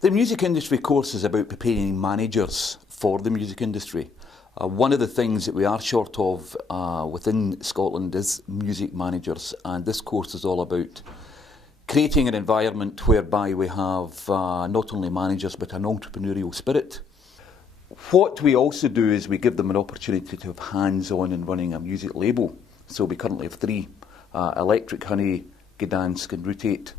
The music industry course is about preparing managers for the music industry. One of the things that we are short of within Scotland is music managers, and this course is all about creating an environment whereby we have not only managers but an entrepreneurial spirit. What we also do is we give them an opportunity to have hands-on in running a music label. So we currently have 3, Electric Honey, Gdansk and Root.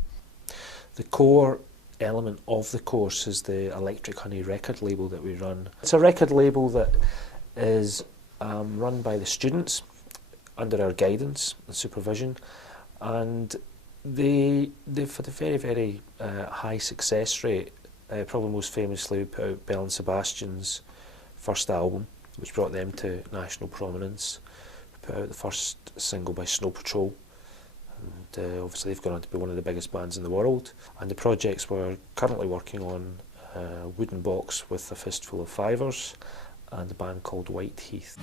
The core element of the course is the Electric Honey record label that we run. It's a record label that is run by the students under our guidance and supervision, and they've had a very, very high success rate. Probably most famously we put out Belle and Sebastian's first album, which brought them to national prominence. We put out the first single by Snow Patrol, and obviously they've gone on to be one of the biggest bands in the world. And the projects we're currently working on, Wooden Box with a Fistful of Fivers, and a band called White Heath.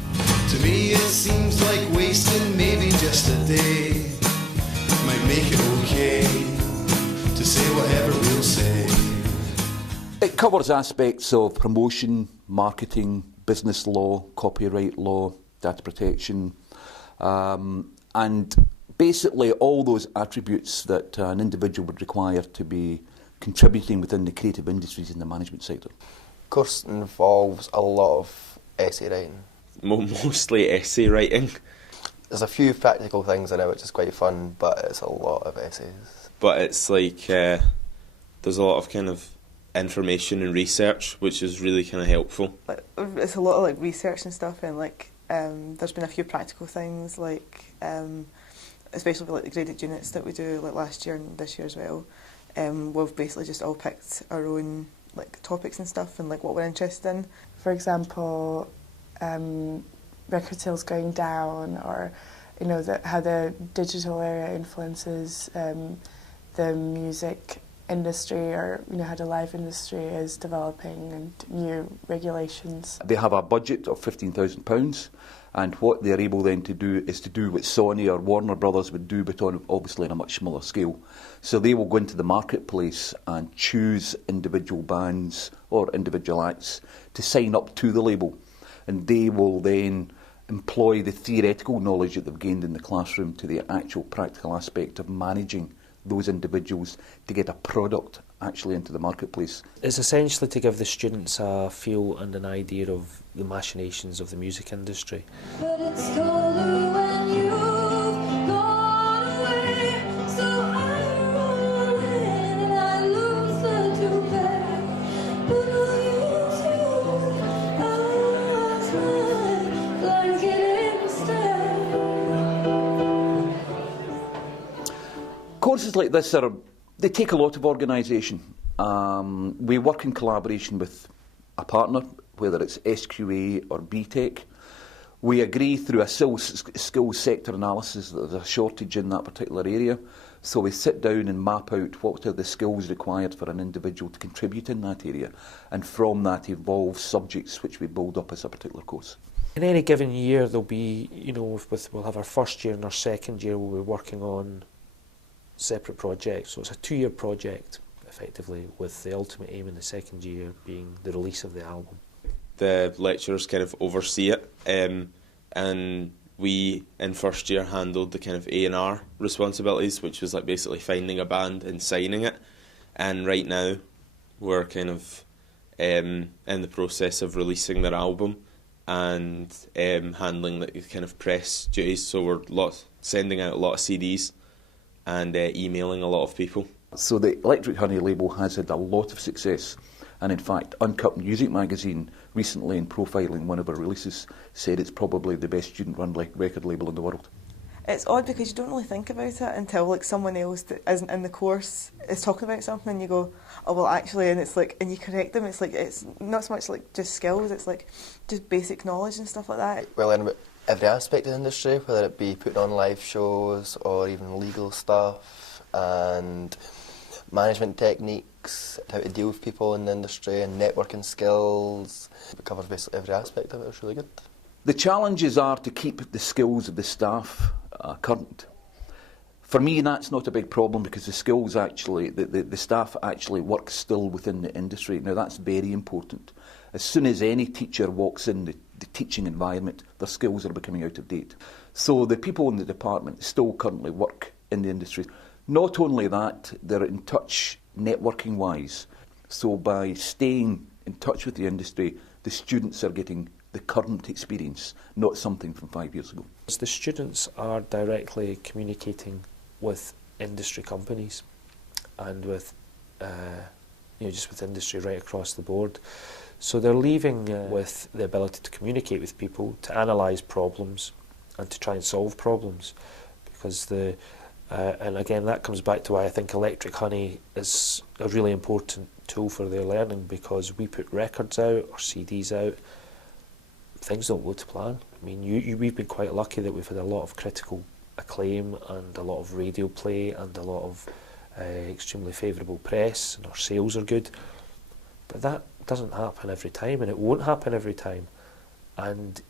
To me it seems like wasting maybe just a day might make it okay to say whatever we'll say. It covers aspects of promotion, marketing, business law, copyright law, data protection, and basically all those attributes that an individual would require to be contributing within the creative industries in the management sector. The course involves a lot of essay writing. Mostly essay writing. There's a few practical things in it which is quite fun, but it's a lot of essays. But it's like, there's a lot of kind of information and research, which is really kind of helpful. It's a lot of like research and stuff, and like there's been a few practical things, like especially for like the graded units that we do like last year and this year as well. We've basically just all picked our own like topics and stuff and like what we're interested in. For example, record sales going down, or you know how the digital era influences the music industry, or you know how the live industry is developing and new regulations. They have a budget of £15,000, and what they're able then to do is to do what Sony or Warner Brothers would do, but on obviously on a much smaller scale. So they will go into the marketplace and choose individual bands or individual acts to sign up to the label, and they will then employ the theoretical knowledge that they've gained in the classroom to the actual practical aspect of managing those individuals to get a product actually into the marketplace. It's essentially to give the students a feel and an idea of the machinations of the music industry. But it's colder when you've gone away, so I roll in and I lose the toupee. But I'll use you as my blanket instead. Courses like this they take a lot of organisation. We work in collaboration with a partner, whether it's SQA or BTEC. We agree through a skills sector analysis that there's a shortage in that particular area. So we sit down and map out what are the skills required for an individual to contribute in that area. And from that evolve subjects which we build up as a particular course. In any given year there'll be, you know, we'll have our first year and our second year we'll be working on separate projects. So it's a 2-year project effectively, with the ultimate aim in the second year being the release of the album. The lecturers kind of oversee it, and we in first year handled the kind of A&R responsibilities, which was like basically finding a band and signing it. And right now we're kind of in the process of releasing their album and handling the kind of press duties. So we're sending out a lot of CDs and emailing a lot of people. So the Electric Honey label has had a lot of success, and in fact Uncut Music magazine recently, in profiling one of our releases, said it's probably the best student-run record label in the world. It's odd because you don't really think about it until like someone else that isn't in the course is talking about something and you go, oh well actually, and it's like, and you correct them, it's like, it's not so much like just skills, it's like just basic knowledge and stuff like that. We learn about every aspect of the industry, whether it be putting on live shows or even legal stuff and management techniques, how to deal with people in the industry and networking skills. It covers basically every aspect of it. It's really good. The challenges are to keep the skills of the staff current. For me, that's not a big problem because the skills actually, the staff actually work still within the industry. Now, that's very important. As soon as any teacher walks in the teaching environment, their skills are becoming out of date. So the people in the department still currently work in the industry. Not only that, they're in touch networking-wise. So by staying in touch with the industry, the students are getting the current experience, not something from 5 years ago. The students are directly communicating with industry companies and with, just with industry right across the board. So they're leaving with the ability to communicate with people, to analyse problems and to try and solve problems. Because and again, that comes back to why I think Electric Honey is a really important tool for their learning, because we put records out or CDs out, things don't go to plan. I mean, we've been quite lucky that we've had a lot of critical acclaim and a lot of radio play and a lot of extremely favourable press, and our sales are good. But that doesn't happen every time, and it won't happen every time. And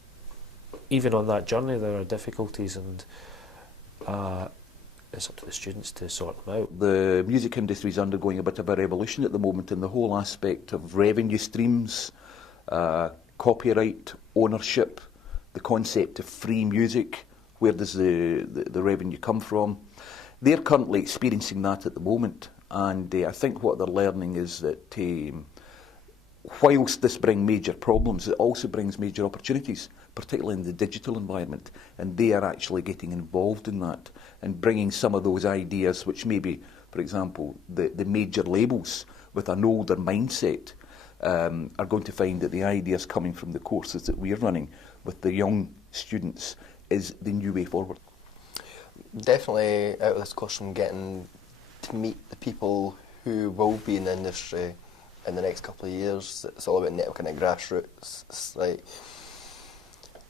even on that journey, there are difficulties, and it's up to the students to sort them out. The music industry is undergoing a bit of a revolution at the moment in the whole aspect of revenue streams, copyright, ownership, the concept of free music. Where does the revenue come from? They're currently experiencing that at the moment, and I think what they're learning is that whilst this brings major problems, it also brings major opportunities, particularly in the digital environment, and they are actually getting involved in that and bringing some of those ideas which maybe, for example, the major labels with an older mindset are going to find that the ideas coming from the courses that we're running with the young students is the new way forward. Definitely out of this course from getting to meet the people who will be in the industry in the next couple of years. It's all about networking at grassroots. It's like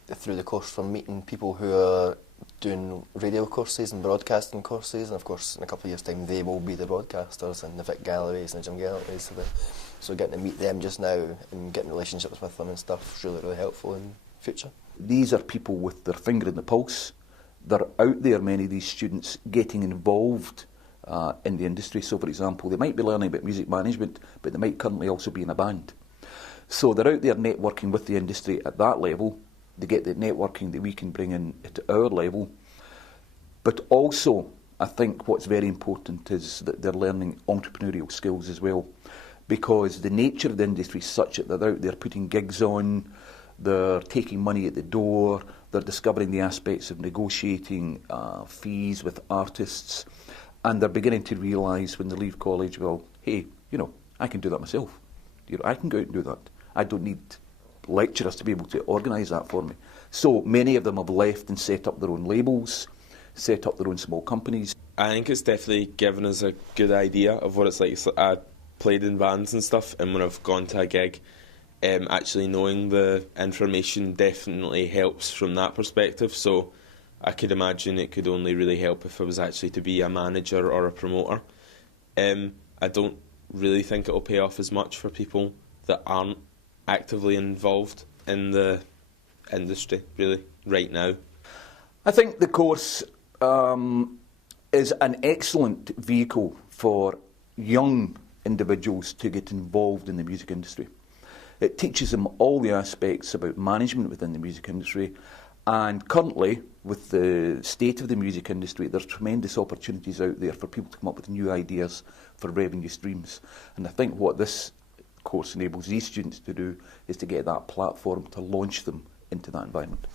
through the course from meeting people who are doing radio courses and broadcasting courses, and of course in a couple of years' time they will be the broadcasters and the Vic Galleries and the Jim Galleries. So getting to meet them just now and getting relationships with them and stuff is really, really helpful in the future. These are people with their finger in the pulse. They're out there, many of these students, getting involved in the industry. So, for example, they might be learning about music management, but they might currently also be in a band. So they're out there networking with the industry at that level. They get the networking that we can bring in at our level. But also, I think what's very important is that they're learning entrepreneurial skills as well, because the nature of the industry is such that they're out there putting gigs on, they're taking money at the door, they're discovering the aspects of negotiating fees with artists, and they're beginning to realise when they leave college, well, hey, I can do that myself. I can go out and do that. I don't need lecturers to be able to organise that for me. So many of them have left and set up their own labels, set up their own small companies. I think it's definitely given us a good idea of what it's like. I played in bands and stuff, and when I've gone to a gig, actually knowing the information definitely helps from that perspective. So I could imagine it could only really help if I was actually to be a manager or a promoter. I don't really think it'll pay off as much for people that aren't actively involved in the industry, really, right now. I think the course is an excellent vehicle for young individuals to get involved in the music industry. It teaches them all the aspects about management within the music industry, and currently, with the state of the music industry, there's tremendous opportunities out there for people to come up with new ideas for revenue streams. And I think what this course enables these students to do is to get that platform to launch them into that environment.